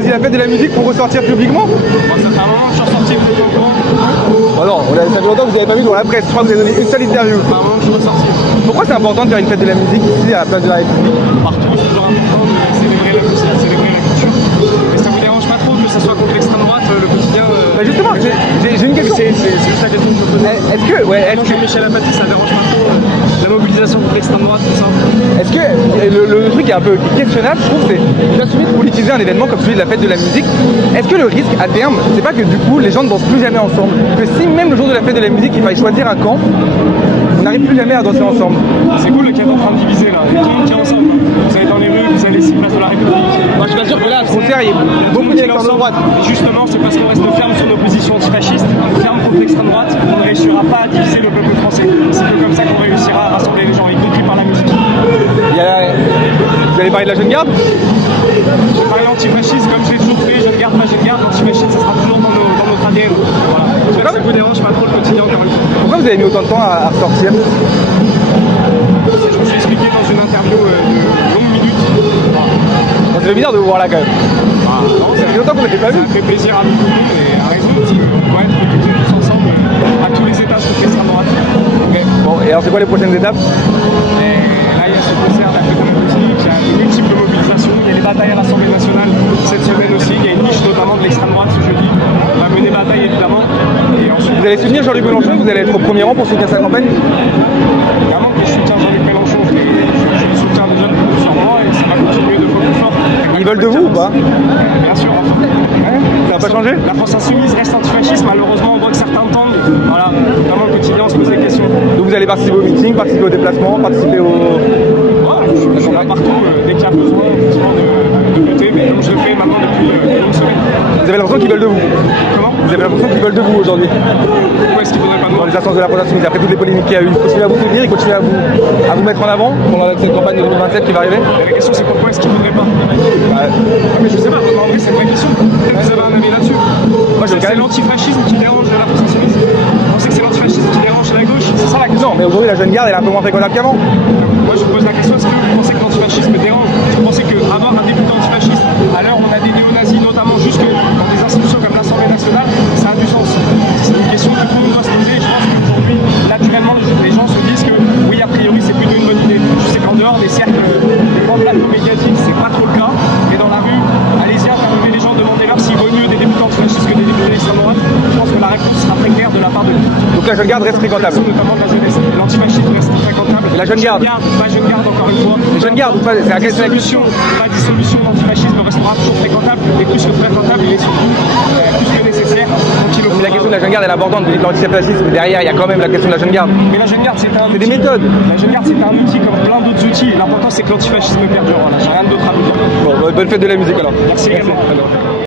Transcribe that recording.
choisi la fête de la musique pour ressortir publiquement? Moi, ça fait un moment que je suis ressorti publiquement. Bah non, ça fait longtemps que vous n'avez pas vu dans la presse, je crois que vous avez donné une seule interview. Ça fait un moment que je suis ressorti. Pourquoi c'est important de faire une fête de la musique ici à la place de la République? Partout, c'est toujours important de célébrer la musique, célébrer la culture. Et ça vous dérange pas trop que ça soit contre l'extrême droite, le quotidien Bah justement, j'ai une question. C'est juste la question que je me posais. Est-ce que, ouais, est-ce que, Jean-Michel Apathy, ça dérange pas trop la mobilisation contre l'extrême droite, tout ça? est-ce que le truc est un peu questionnable, je trouve, c'est d'assumer de politiser un événement comme celui de la fête de la musique. Est-ce que le risque à terme, c'est pas que du coup les gens ne dansent plus jamais ensemble? Que si même le jour de la fête de la musique, il faille choisir un camp, on n'arrive plus jamais à danser ensemble. C'est cool le qu'il est en train de diviser là. Et tout le monde tient ensemble. Vous allez dans les rues, vous allez 6 places de la République. Moi je t'assure que là, à ce concert, il y a beaucoup d'électeurs de droite. Justement, c'est parce qu'on reste ferme sur nos positions antifascistes, ferme contre l'extrême droite, on ne réussira pas à diviser le peuple français. C'est que comme ça qu'on réussira à rassembler les gens, y compris par la musique. Vous allez parler de la jeune garde? Je parlais antifasciste comme je l'ai toujours fait, jeune garde, pas jeune garde, l'antifasciste ça sera toujours dans notre ADN. Voilà. J'espère que ça vous dérange pas trop le quotidien encore une fois. Pourquoi vous avez mis autant de temps à ressortir? Je me suis expliqué dans une interview de longues minutes. Ça fait bizarre de vous voir là quand même. Non, Ça fait longtemps qu'on n'avait pas vu. Ça fait plaisir à nous tout le monde et à raison parce qu'on doit être tous ensemble à tous les étages contre l'extrême droite. Ok. Bon, et alors c'est quoi les prochaines étapes? Et là il y a ce concert, la fête de la musique, il y a de multiples mobilisations, il y a les batailles à l'Assemblée nationale cette semaine aussi, il y a une niche notamment de l'extrême droite ce jeudi. On va mener bataille évidemment. Et ensuite, Vous allez soutenir Jean-Luc Mélenchon? Vous allez être au premier rang pour soutenir sa campagne? évidemment que je soutiens Jean-Luc Mélenchon, je le soutiens déjà depuis plusieurs mois et ça va continuer de fois plus fort. Ils veulent de vous ou pas? Bien sûr, enfin. Ça va pas changer? La France insoumise reste antifasciste, malheureusement on voit que certains tendent. Voilà, notamment au quotidien on se pose des questions. Donc vous allez participer au meeting, participer au déplacement, participer au... Voilà, je suis là partout, dès qu'il y a besoin effectivement de lutter, mais comme je le fais maintenant depuis une semaine. Vous avez l'impression qu'ils veulent de vous? Comment? Vous avez l'impression qu'ils veulent de vous aujourd'hui? Pourquoi est-ce qu'il ne faudrait pas de Dans moi? les instances de la France Insoumise, après toutes les polémiques qu'il y a eu, ils continuent à vous soutenir, ils continuent à vous mettre en avant pendant cette campagne de 2027 qui va arriver? La question c'est pourquoi est-ce qu'il ne faudrait pas? Ouais. Mais je sais pas, en vrai c'est une vraie question. Vous avez un avis là-dessus? Moi je C'est l'antifascisme qui dérange la France insoumise? Vous pensez que c'est l'antifascisme qui dérange la gauche? C'est ça la question? Non, mais aujourd'hui la jeune garde elle est un peu moins fréquentable qu'avant. Moi je vous pose la question, est-ce que vous pensez que l'antifascisme dérange? Est-ce que vous pensez qu'avoir un député antifasciste, à l'heure où on a des néo-nazis, notamment jusque dans des institutions comme l'Assemblée nationale, ça a du sens? C'est une question que tout le monde doit se poser et je pense qu'aujourd'hui, naturellement, les gens se disent que oui, a priori, c'est plutôt une bonne idée. Je sais qu'en dehors des cercles, des grands plateaux médiatiques, c'est pas trop le cas, mais dans la rue, allez-y, interviewez les gens, demandez-leur s'il vaut mieux des députés antifascistes que des députés d'extrême droite. Je pense que la réponse sera très claire de la part de nous. Donc la jeune garde reste fréquentable. Notamment de la jeunesse. L'antifascisme reste fréquentable. Et la jeune garde? Pas jeune garde, encore une fois. La jeune garde, c'est la question. Pas dissolution, l'antifascisme restera toujours fréquentable, et plus que fréquentable, il est surtout plus que nécessaire. Donc il Mais la question de la jeune garde elle est importante, vous dites l'antifascisme, mais derrière il y a quand même la question de la jeune garde. Mais la jeune garde, c'est un outil. des méthodes. La jeune garde, c'est un outil comme plein d'autres outils. L'important, c'est que l'antifascisme perdure. Voilà, j'ai rien d'autre à vous dire. Bon, bonne fête de la musique alors. Merci également.